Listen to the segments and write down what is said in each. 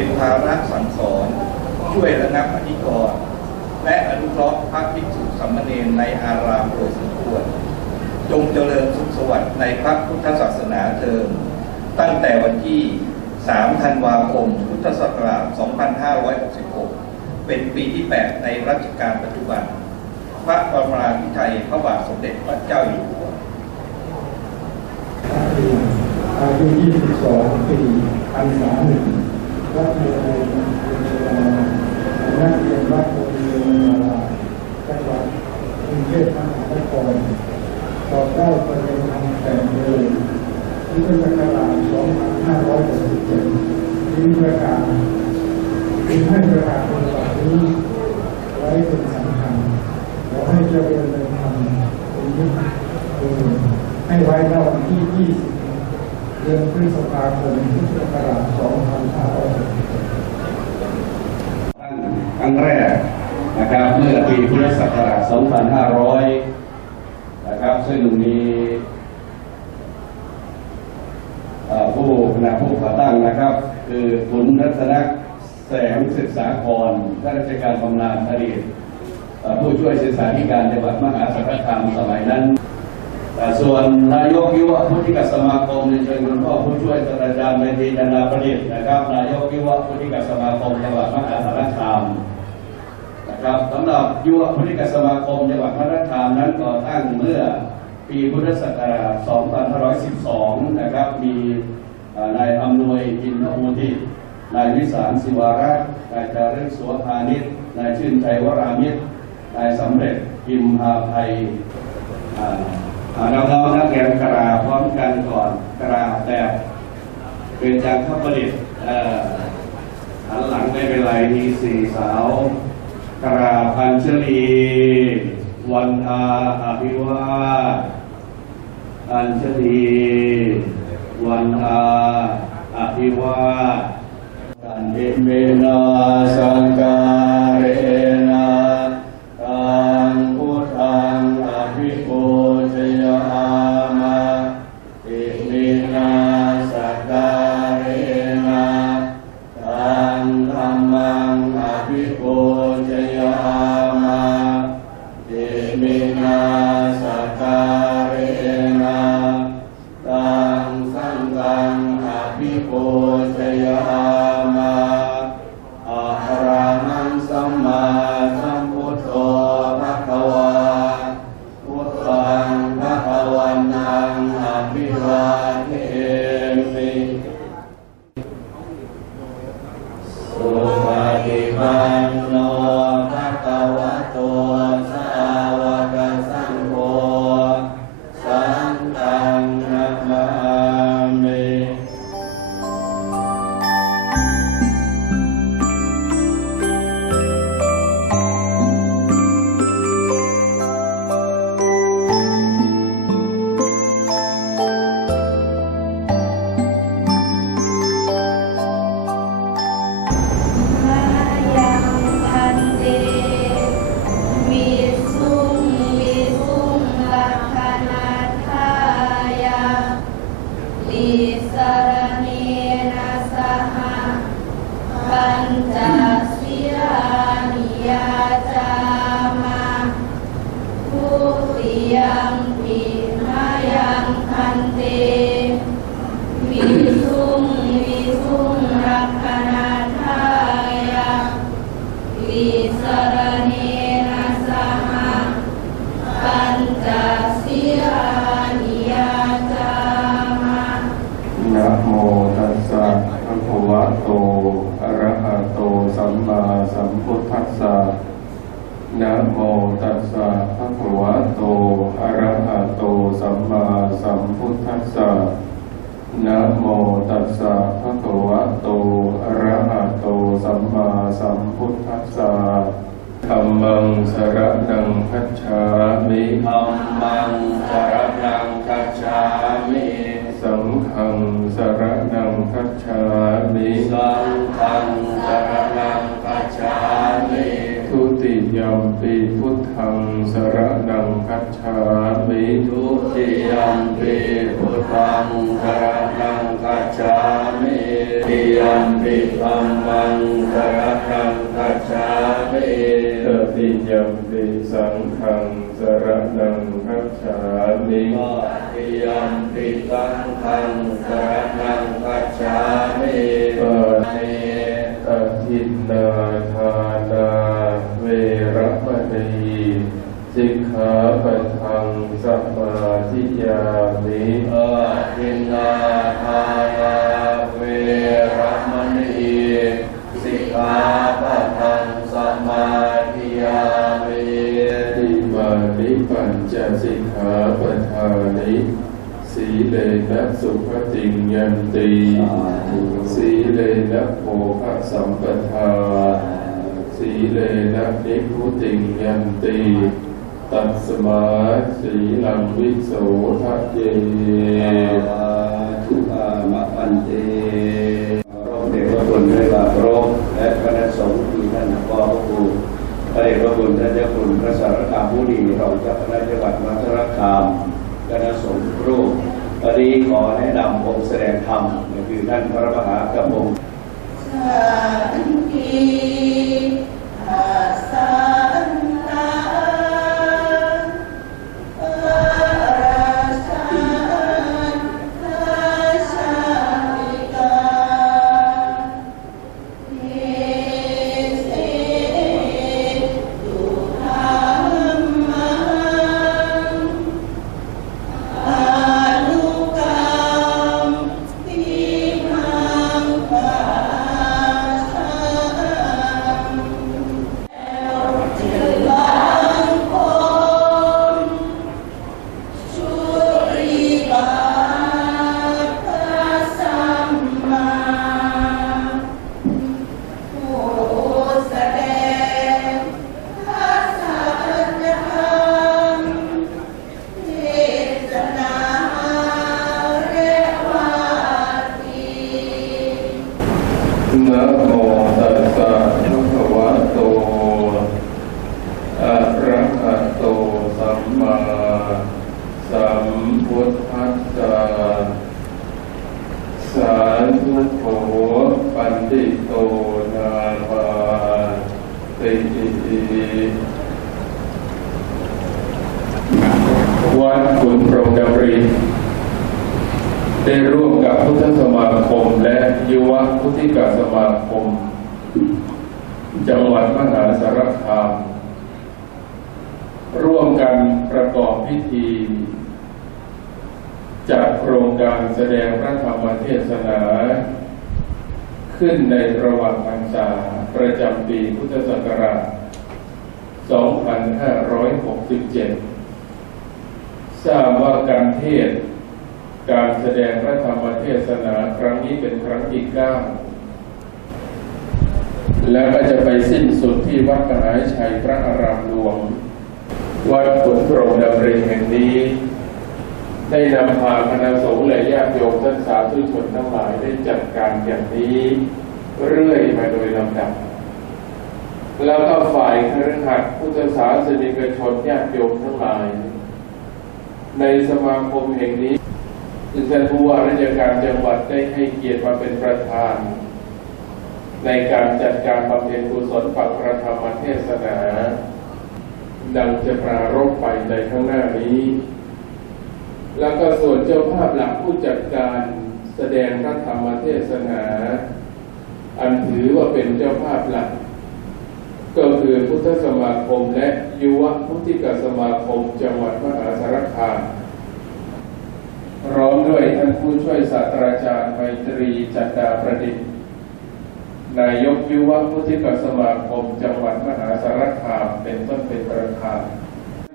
เป็นภาระสั่งสอน ช่วยระงับอธิกรณ์และอนุเคราะห์พระภิกษุสามเณรในอารามโดยสมควร จงเจริญสุขสวัสดิ์ในพระพุทธศาสนาเทอมตั้งแต่วันที่ 3 ธันวาคม พุทธศักราช 2566 เป็นปีที่ 8 ในรัชกาลปัจจุบัน พระบรมราธิไทยพระบาทสมเด็จพระเจ้าอยู่หัวอายุ22ปีพรรษาหนึ่ง วัดเมืองเป็นเวลานักเรียนวัดโรงเรียนนาจังหวัดกรุงเทพมหานครสอบได้ประเด็นทำแต่งเลยพุทธศักราช2567มีประกาศมีให้ประกาศบนหลักนี้ไว้เป็นสำคัญขอให้เจริญในธรรมเป็นยุคให้ไว้ในวันที่ 20เดือนพฤษภาคมพุทธศักราช2567 นะครับเมื่อปีพุทธศักราช 2500 นะครับ ซึ่งมีผู้คณะผู้ก่อตั้งนะครับ คือคุณรัตนแสงศึกษากรข้าราชการบำนาญอดีตเอ่อผู้ช่วยศึกษาธิการจังหวัดมหาสารคามสมัยนั้นแต่ส่วนนายกยุวพุทธิกสมาคมในเชิญคุณพ่อผู้ช่วยศาสตราจารย์เมธีจันดาประดิษฐ์นะครับ นายกยุวพุทธิกสมาคมจังหวัดมหาสารคาม ครับสำหรับยุวพุทธิกสมาคมจังหวัดมหาสารมนั้นก่อตั้งเมื่อปีพุทธศักราช 2512 นะครับ มีนายอำนวยอินทมูตินายวิสารศิวารักษ์นายจารึกสัวพานิชนายชื่นชัยวรามิตรนายสำเร็จพิมพาภัยอ่าอ่าน้องๆนักเรียนกราพร้อมกันก่อนกราแบบเป็นจากข้าประดิษฐ์เอ่อหันหลังไม่เป็นไรมีสี่สาว กราพันชลีวันอาอภิวาสอันชลีวันอาอภิวาสกันเดเมนา สุ สัมมาสัมพุทธัสสะนะโมตัสสะภะคะวะโต อะระหะโต สัมมาสัมพุทธัสสะนะโมตัสสะภะคะวะโต อะระหะโต สัมมาสัมพุทธัสสะธัมมังสรณังคัจฉามิธัมมังสรณังคัจฉามิ สังฆังสรณังคัจฉามิสังฆัง ปิยัมปิตังฆังสารนังิปัญจสิขาปทานิสีเลนะสุขติยันติสีเลนะโภคสัมปทาสีเลนะนิพุติยันติตัสมาสีลังวิโสทะเยทุกามะปันเต คุณพระสารคามผู้ดีรองเจ้าคณะจังหวัดมัทรคามคณะสงฆ์รูปวันนี้ขอแนะนำองค์แสดงธรรมคือท่านพระมหากระพงสั พุทธิกสมาคม จังหวัดมหาสารคาม ร่วมกันประกอบพิธีจากโครงการแสดงพระธรรมเทศนา ขึ้นในระหว่างพรรษาประจำปีพุทธศักราช 2567 ทราบว่าการเทศ การแสดงพระธรรมเทศนาครั้งนี้เป็นครั้งที่เก้าและก็จะไปสิ้นสุดที่วัดมหาชัยพระอารามหลวง วัดขุนพรหมดำริแห่งนี้ ได้นำพาคณะสงฆ์และญาติโยมท่านสาธุชนทั้งหลายได้จัดการอย่างนี้ เรื่อยมาโดยลำดับ แล้วก็ฝ่ายคฤหัสถ์พุทธศาสนิกชนญาติโยมทั้งหลาย ในสมาคมแห่งนี้ ซึ่งท่านผู้ว่าราชการจังหวัดได้ให้เกียรติมาเป็นประธาน ในการจัดการบำเพ็ญกุศลปักประธรรมเทศนา ดังจะปรารภไปในข้างหน้านี้ แล้วก็ส่วนเจ้าภาพหลักผู้จัดการแสดงพระธรรมเทศนา อันถือว่าเป็นเจ้าภาพหลัก ก็คือพุทธสมาคมและยุวพุทธิกสมาคมจังหวัดมหาสารคาม พร้อมด้วยท่านผู้ช่วยศาสตราจารย์ไมตรีจันดาประดิษฐ์ นายกยุวพุทธิกสมาคมจังหวัดมหาสารคามเป็นต้นเป็นประธาน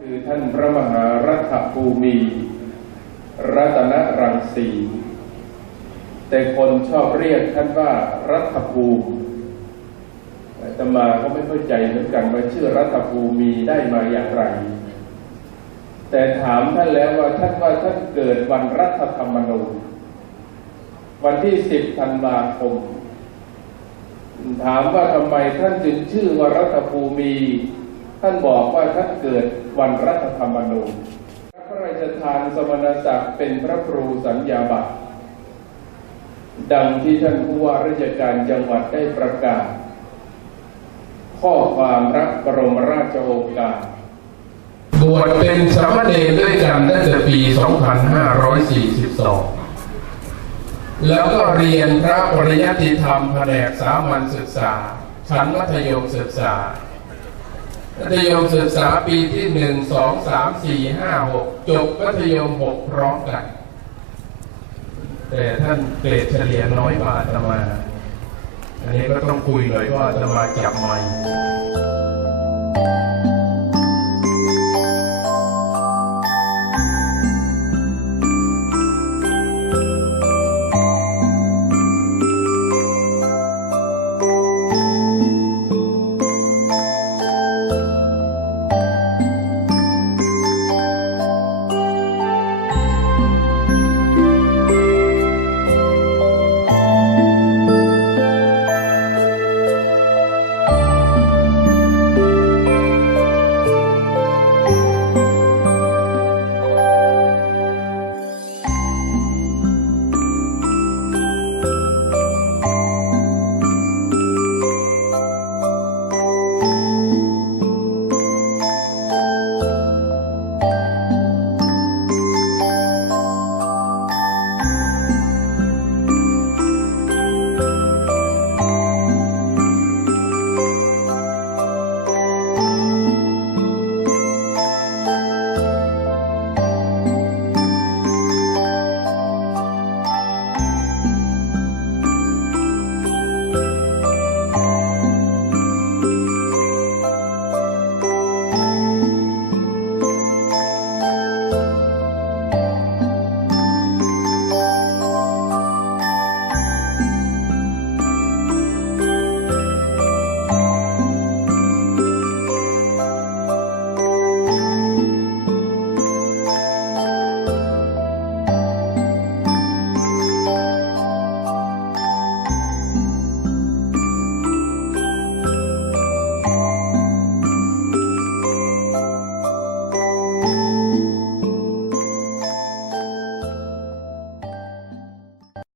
คือท่านพระมหารัฐภูมิ รัตนรังสี แต่คนชอบเรียกท่านว่ารัฐภูมิอาตมาก็ไม่เข้าใจเหมือนกันว่าชื่อรัฐภูมิได้มาอย่างไร แต่ถามท่านแล้วว่าท่านว่าท่านเกิดวันรัฐธรรมนูญวันที่สิบธันวาคม ถามว่าทำไมท่านจึงชื่อว่ารัฐภูมิ ท่านบอกว่าท่านเกิดวันรัฐธรรมนูญพระราชทานสมณศักดิ์เป็นพระครูสัญญาบัตรดังที่ท่านผู้ว่าราชการจังหวัดได้ประกาศ ข้อความรักบรมราชโองการ บวชเป็นสามเณรด้วยกันตั้งแต่ปี 2542 แล้วก็เรียนพระปริยัติธรรมแผนกสามัญศึกษา ชั้นมัธยมศึกษา มัธยมศึกษาปีที่ 1 2 3 4 5 6 จบมัธยม 6 พร้อมกัน แต่ท่านเกรดเฉลี่ยน้อยกว่าอาตมา อันนี้ก็ต้องคุยเลยว่าอาตมาจับไม